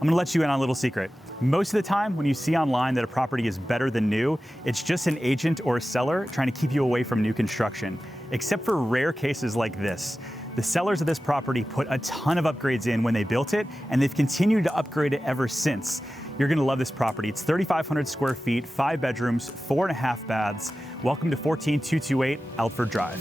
I'm gonna let you in on a little secret. Most of the time, when you see online that a property is better than new, it's just an agent or a seller trying to keep you away from new construction. Except for rare cases like this. The sellers of this property put a ton of upgrades in when they built it, and they've continued to upgrade it ever since. You're gonna love this property. It's 3,500 square feet, 5 bedrooms, 4.5 baths. Welcome to 14228 Alford Drive.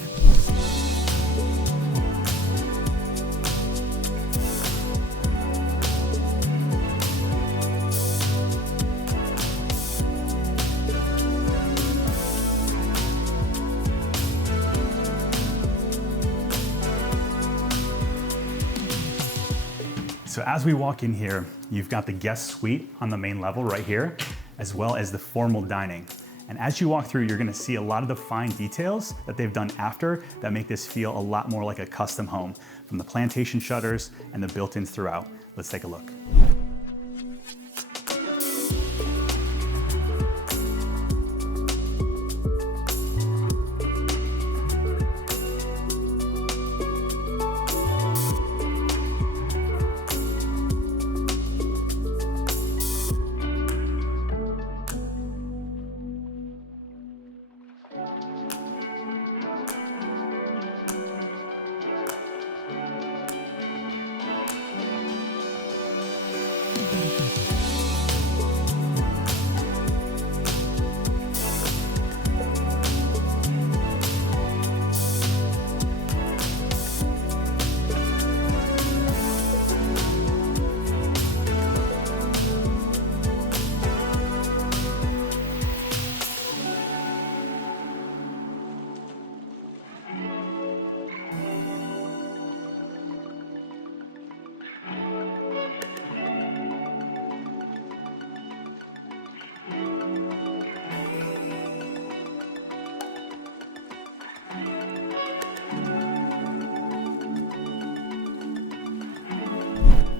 So as we walk in here, you've got the guest suite on the main level right here, as well as the formal dining. And as you walk through, you're gonna see a lot of the fine details that they've done after that make this feel a lot more like a custom home, from the plantation shutters and the built-ins throughout. Let's take a look.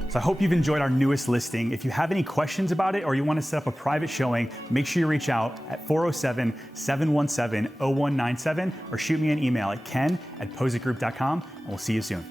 So I hope you've enjoyed our newest listing. If you have any questions about it or you want to set up a private showing, make sure you reach out at 407-717-0197 or shoot me an email at ken@pozekgroup.com, and we'll see you soon.